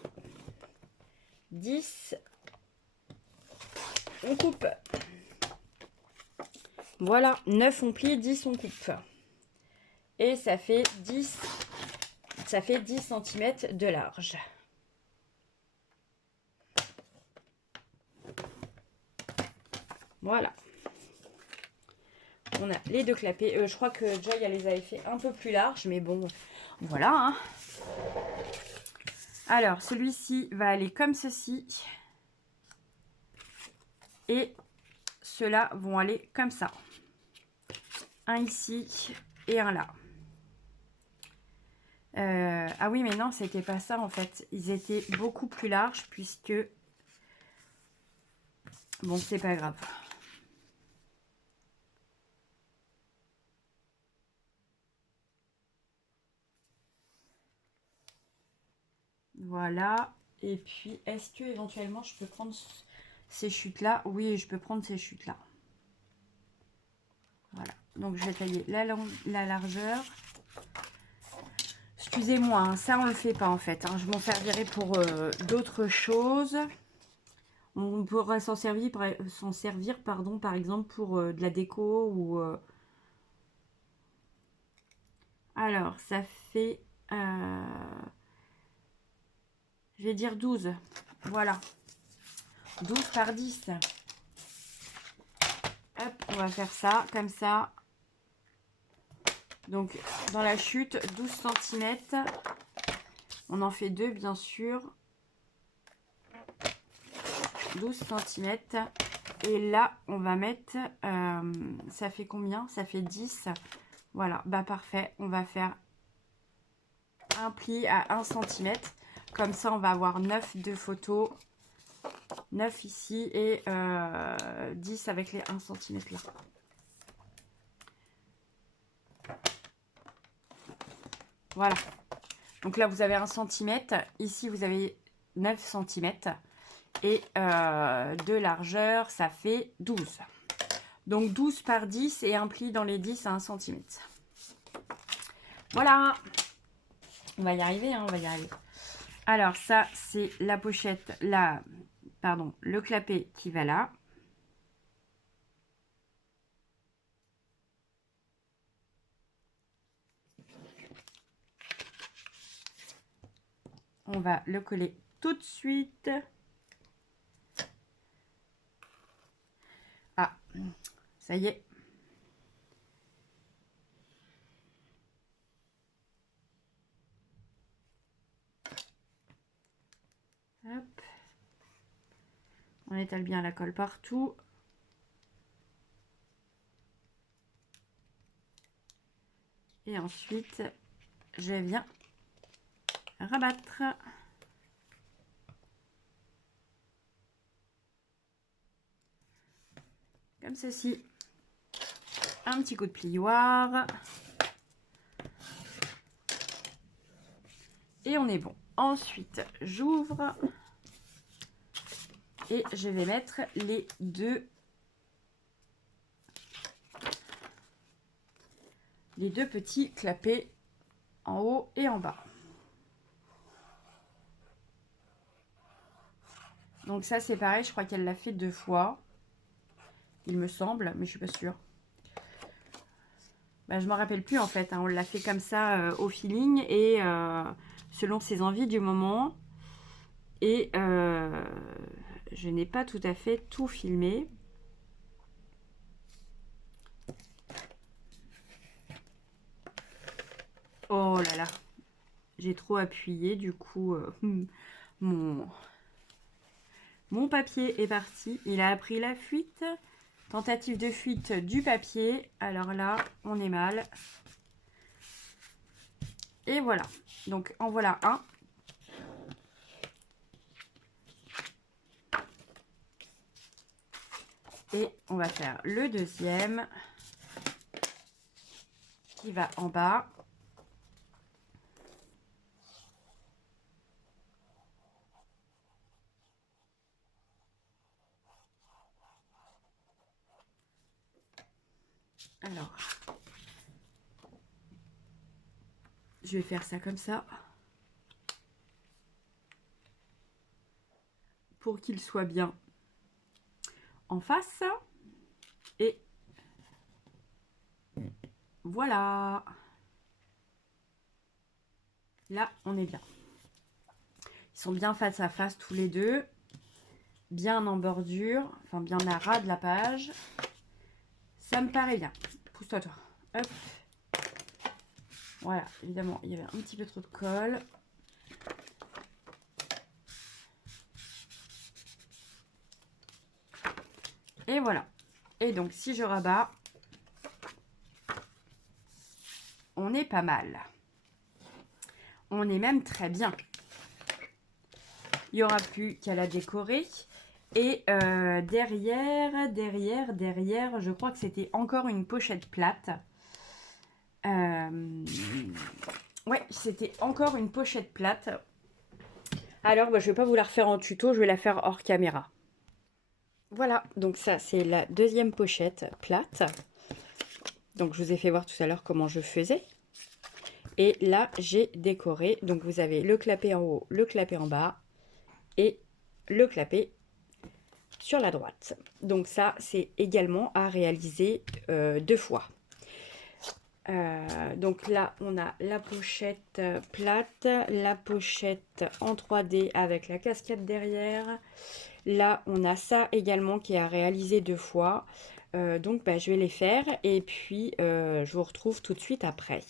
10. On coupe. Voilà, 9 on plie, 10 on coupe. Et ça fait 10 cm de large. Voilà. On a les 2 clapets. Je crois que Joy, elle les avait fait un peu plus larges, mais bon, voilà. Hein. Alors, celui-ci va aller comme ceci. Et ceux-là vont aller comme ça. Un ici et un là. Ah oui, mais non, c'était pas ça en fait. Ils étaient beaucoup plus larges puisque... Bon, c'est pas grave. Voilà. Et puis, est-ce que éventuellement je peux prendre ces chutes-là? Oui, je peux prendre ces chutes-là. Voilà. Donc, je vais tailler la largeur. Excusez-moi, hein, ça on le fait pas en fait. Hein. Je m'en servirai pour d'autres choses. On pourrait s'en servir, pardon, par exemple pour de la déco ou... Alors, ça fait... je vais dire 12. Voilà. 12 par 10. Hop, on va faire ça, comme ça. Donc, dans la chute, 12 cm. On en fait 2, bien sûr. 12 cm. Et là, on va mettre... ça fait combien? Ça fait 10. Voilà, bah parfait. On va faire un pli à 1 cm. Comme ça, on va avoir 9 de photos. 9 ici et 10 avec les 1 cm là. Voilà. Donc là, vous avez 1 cm. Ici, vous avez 9 cm. Et de largeur, ça fait 12. Donc 12 par 10 et un pli dans les 10 à 1 cm. Voilà. On va y arriver, hein, on va y arriver. Alors ça, c'est la pochette, pardon, le clapet qui va là. On va le coller tout de suite. Ah, ça y est. Hop. On étale bien la colle partout. Et ensuite, je viens rabattre. Comme ceci. Un petit coup de plioir. Et on est bon. Ensuite, j'ouvre. Et je vais mettre les deux petits clapets en haut et en bas. Donc ça, c'est pareil. Je crois qu'elle l'a fait 2 fois. Il me semble, mais je suis pas sûre. Bah, je m'en rappelle plus en fait, hein. On l'a fait comme ça au feeling et selon ses envies du moment. Et je n'ai pas tout à fait tout filmé. Oh là là, j'ai trop appuyé, du coup mon papier est parti. Il a appris la fuite. Tentative de fuite du papier. Alors là, on est mal. Et voilà. Donc, en voilà un. Et on va faire le deuxième. Qui va en bas. Alors, je vais faire ça comme ça. Pour qu'il soit bien en face. Et voilà. Là, on est bien. Ils sont bien face à face tous les deux. Bien en bordure. Enfin, bien à ras de la page. Ça me paraît bien. Pousse-toi, toi. Hop. Voilà, évidemment, il y avait un petit peu trop de colle. Et voilà. Et donc, si je rabats, on est pas mal. On est même très bien. Il n'y aura plus qu'à la décorer. Et derrière, je crois que c'était encore une pochette plate. Ouais, c'était encore une pochette plate. Alors, bah, je vais pas vous la refaire en tuto, je vais la faire hors caméra. Voilà, donc ça, c'est la deuxième pochette plate. Donc, je vous ai fait voir tout à l'heure comment je faisais. Et là, j'ai décoré. Donc, vous avez le clapet en haut, le clapet en bas et le clapet sur la droite. Donc ça, c'est également à réaliser 2 fois. Donc là, on a la pochette plate, la pochette en 3D avec la casquette derrière. Là, on a ça également qui est à réaliser 2 fois. Donc, je vais les faire et puis je vous retrouve tout de suite après.